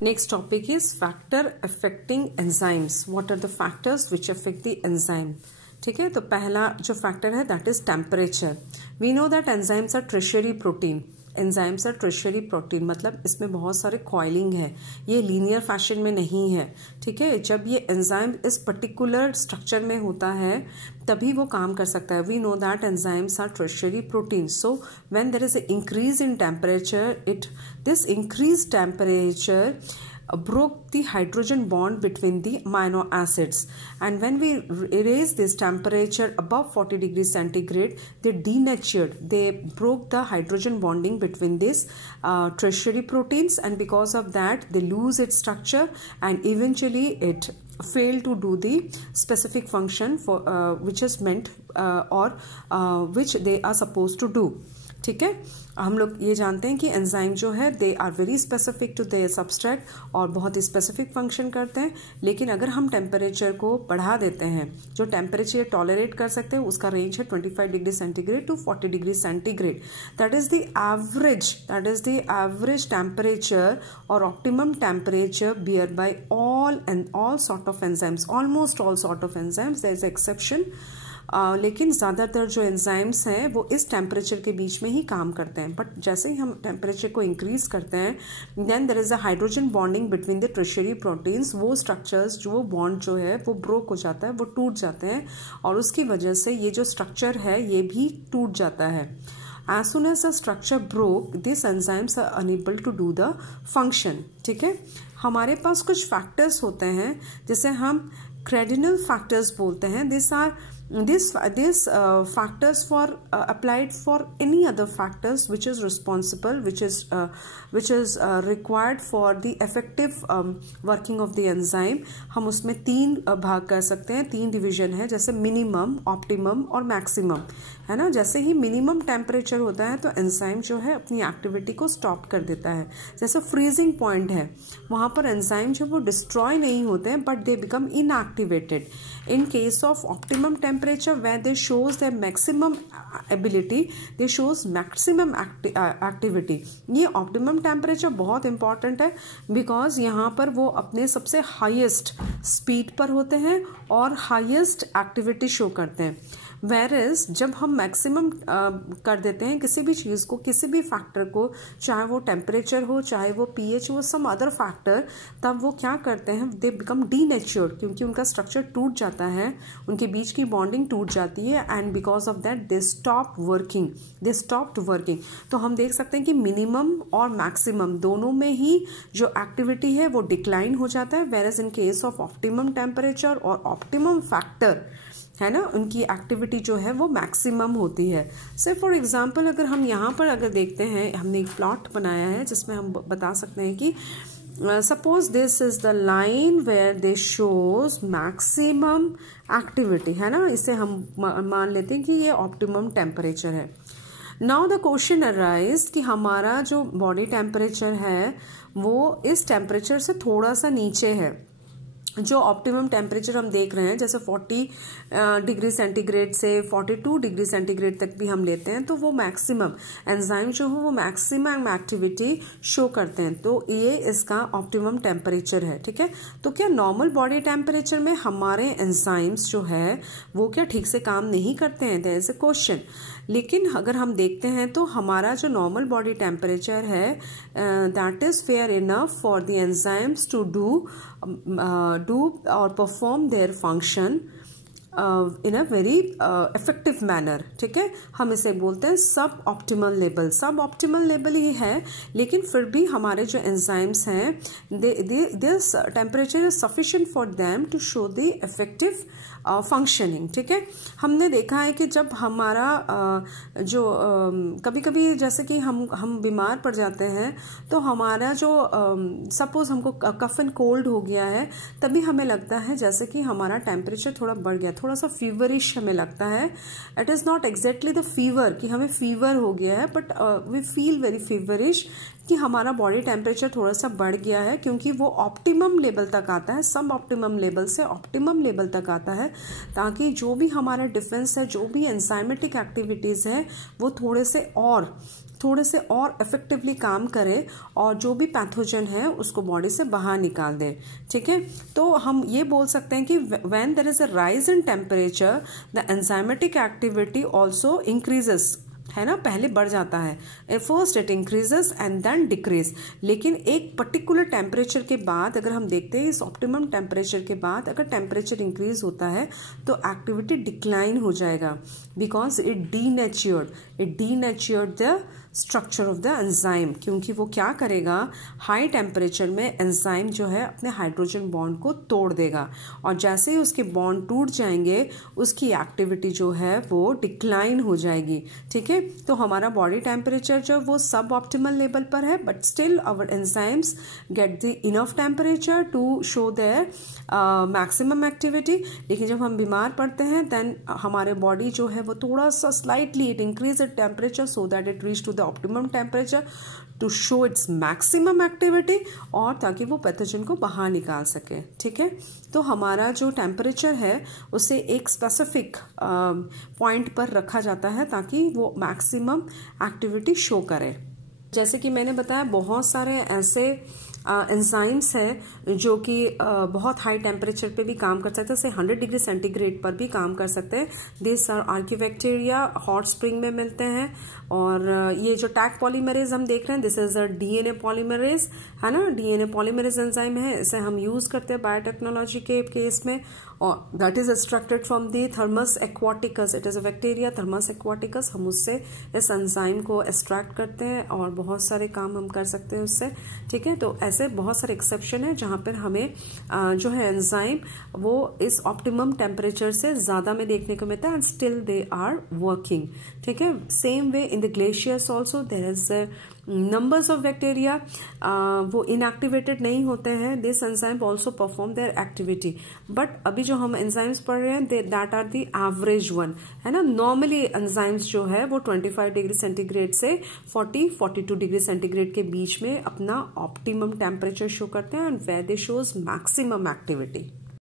Next topic is factor affecting enzymes. What are the factors which affect the enzyme? ठीक है, तो पहला जो फैक्टर है that is temperature. We know that enzymes are tertiary protein. Enzymes are tertiary protein मतलब इसमें बहुत सारे कॉइलिंग है, ये लीनियर फैशन में नहीं है. ठीक है, जब ये एंजाइम इस पर्टिकुलर स्ट्रक्चर में होता है तभी वो काम कर सकता है. We know that enzymes are tertiary protein. So when there is a increase in temperature, this increase temperature broke the hydrogen bond between the amino acids, and when we raise this temperature above 40 degrees centigrade, they broke the hydrogen bonding between these tertiary proteins, and because of that they lose its structure and eventually it fail to do the specific function for which is meant or which they are supposed to do. ठीक है, हम लोग ये जानते हैं कि enzyme जो है they are very specific to their substrate और बहुत ही स्पेसिफिक फंक्शन करते हैं. लेकिन अगर हम टेम्परेचर को बढ़ा देते हैं, जो टेम्परेचर टॉलरेट कर सकते हैं उसका रेंज है 25 degree centigrade to 40 degree centigrade. That is the average temperature और optimum temperature bear by all sort of enzymes, almost all sort of enzymes. There is exception. लेकिन ज़्यादातर जो एंजाइम्स हैं वो इस टेम्परेचर के बीच में ही काम करते हैं. बट जैसे ही हम टेम्परेचर को इंक्रीज करते हैं then there is a hydrogen bonding between the tertiary proteins. वो स्ट्रक्चर्स जो बॉन्ड जो है वो ब्रोक हो जाता है, वो टूट जाते हैं और उसकी वजह से ये जो स्ट्रक्चर है ये भी टूट जाता है. As soon as the structure broke, these enzymes are unable to do the function. ठीक है, हमारे पास कुछ फैक्टर्स होते हैं जिसे हम क्रेडिनल फैक्टर्स बोलते हैं. These factors for applied for any other factors which is responsible, which is required for the effective working of the enzyme. हम उसमें तीन भाग कर सकते हैं, तीन डिवीजन है, जैसे मिनिमम, ऑप्टिमम और मैक्सिमम, है ना. जैसे ही मिनिमम टेम्परेचर होता है तो एंजाइम जो है अपनी एक्टिविटी को स्टॉप कर देता है. जैसे फ्रीजिंग पॉइंट है, वहाँ पर एंजाइम जो वो डिस्ट्रॉय नहीं होते हैं but they become inactivated. In case of optimum temperature where they shows their maximum ability, they shows maximum activity. ये optimum temperature बहुत important है because यहाँ पर वो अपने सबसे highest speed पर होते हैं और highest activity show करते हैं. Whereas जब हम मैक्सिमम कर देते हैं किसी भी चीज़ को, किसी भी फैक्टर को, चाहे वो टेम्परेचर हो, चाहे वो pH हो, सम अदर फैक्टर, तब वो क्या करते हैं, दे बिकम डीनेचर्ड, क्योंकि उनका स्ट्रक्चर टूट जाता है, उनके बीच की बॉन्डिंग टूट जाती है and because of that they stopped working. तो हम देख सकते हैं कि मिनिमम और मैक्सिमम दोनों में ही जो एक्टिविटी है वो डिक्लाइन हो जाता है. Whereas in case of optimum temperature और ऑप्टिमम फैक्टर है ना, उनकी एक्टिविटी जो है वो मैक्सिमम होती है. से फॉर एग्जांपल अगर हम यहाँ पर अगर देखते हैं, हमने एक प्लॉट बनाया है जिसमें हम बता सकते हैं कि suppose this is the line where they shows maximum activity, है ना. इसे हम मान लेते हैं कि ये ऑप्टिमम टेम्परेचर है. नाउ द क्वेश्चन अराइज कि हमारा जो बॉडी टेम्परेचर है वो इस टेम्परेचर से थोड़ा सा नीचे है. जो ऑप्टिमम टेम्परेचर हम देख रहे हैं जैसे 40 डिग्री सेंटीग्रेड से 42 डिग्री सेंटीग्रेड तक भी हम लेते हैं, तो वो मैक्सिमम एंजाइम जो है वो मैक्सिमम एक्टिविटी शो करते हैं. तो ये इसका ऑप्टिमम टेम्परेचर है. ठीक है, तो क्या नॉर्मल बॉडी टेम्परेचर में हमारे एंजाइम्स जो है वो क्या ठीक से काम नहीं करते हैं? There is a question. लेकिन अगर हम देखते हैं तो हमारा जो नॉर्मल बॉडी टेम्परेचर है that is fair enough for the enzymes to do or perform their function in a very effective manner. ठीक है, हम इसे बोलते हैं सब ऑप्टिमल लेवल ही है, लेकिन फिर भी हमारे जो एंजाइम्स हैं this temperature is sufficient for them to show the effective functioning. ठीक है, हमने देखा है कि जब हमारा जो कभी कभी जैसे कि हम बीमार पड़ जाते हैं तो हमारा जो सपोज हमको कफ एंड कोल्ड हो गया है, तभी हमें लगता है जैसे कि हमारा टेम्परेचर थोड़ा बढ़ गया, थोड़ा सा फीवरिश हमें लगता है. It is not exactly the fever कि हमें फीवर हो गया है, but we feel very feverish कि हमारा बॉडी टेम्परेचर थोड़ा सा बढ़ गया है, क्योंकि वो ऑप्टिमम लेवल तक आता है, सब ऑप्टिमम लेवल से ऑप्टिमम लेवल तक आता है, ताकि जो भी हमारा डिफेंस है, जो भी एंजाइमेटिक एक्टिविटीज़ है वो थोड़े से और इफेक्टिवली काम करे और जो भी पैथोजन है उसको बॉडी से बाहर निकाल दे। ठीक है, तो हम ये बोल सकते हैं कि when there is a rise in temperature the enzymatic activity also increases, है ना, पहले बढ़ जाता है, first it increases and then decrease. लेकिन एक पर्टिकुलर टेम्परेचर के बाद अगर हम देखते हैं इस ऑप्टिमम टेम्परेचर के बाद अगर टेम्परेचर इंक्रीज होता है तो एक्टिविटी डिक्लाइन हो जाएगा, because it denatured the structure of the enzyme, क्योंकि वो क्या करेगा, हाई टेम्परेचर में एंजाइम जो है अपने हाइड्रोजन बॉन्ड को तोड़ देगा और जैसे ही उसके बॉन्ड टूट जाएंगे उसकी एक्टिविटी जो है वो डिक्लाइन हो जाएगी। ठीक है, तो हमारा बॉडी टेम्परेचर जो वो सब ऑप्टिमल लेवल पर है, but still our enzymes get the enough temperature to show their maximum activity. लेकिन जब हम बीमार पड़ते हैं देन हमारे बॉडी जो है वो थोड़ा सा slightly it increase the temperature so that it reach to the optimum temperature to show its maximum activity, और ताकि वो पैथोजन को बाहर निकाल सके। ठीक है, तो हमारा जो टेम्परेचर है उसे एक स्पेसिफिक पॉइंट पर रखा जाता है ताकि वो मैक्सिमम एक्टिविटी शो करे। जैसे कि मैंने बताया बहुत सारे ऐसे एंजाइम्स है जो कि बहुत हाई टेम्परेचर पे भी काम कर सकते हैं, जैसे 100 डिग्री सेंटीग्रेड पर भी काम कर सकते हैं। This are archaebacteria, hot spring में मिलते हैं। और ये जो टैग पॉलीमरेज हम देख रहे हैं this is a DNA polymerase, है ना, डीएनए पॉलीमरेज एंजाइम है, इसे हम यूज करते हैं बायोटेक्नोलॉजी के केस में। और that is extracted from the thermos aquaticus, it is a bacteria thermos aquaticus, हम उससे इस एंजाइम को एक्सट्रैक्ट करते हैं और बहुत सारे काम हम कर सकते हैं उससे। ठीक है, तो ऐसे बहुत सारे एक्सेप्शन है जहां पर हमें जो है एंजाइम वो इस ऑप्टिमम टेम्परेचर से ज्यादा में देखने को मिलता है and still they are working. ठीक है, same way in the glaciers also there is numbers of bacteria, वो इनएक्टिवेटेड नहीं होते हैं, this enzyme also perform their activity. But अभी जो हम एंजाइम्स पढ़ रहे हैं that are the average one, है ना। नॉर्मली एंजाइम्स जो है वो 25 डिग्री सेंटीग्रेड से 42 डिग्री सेंटीग्रेड के बीच में अपना ऑप्टिमम टेम्परेचर शो करते हैं and where they shows maximum activity.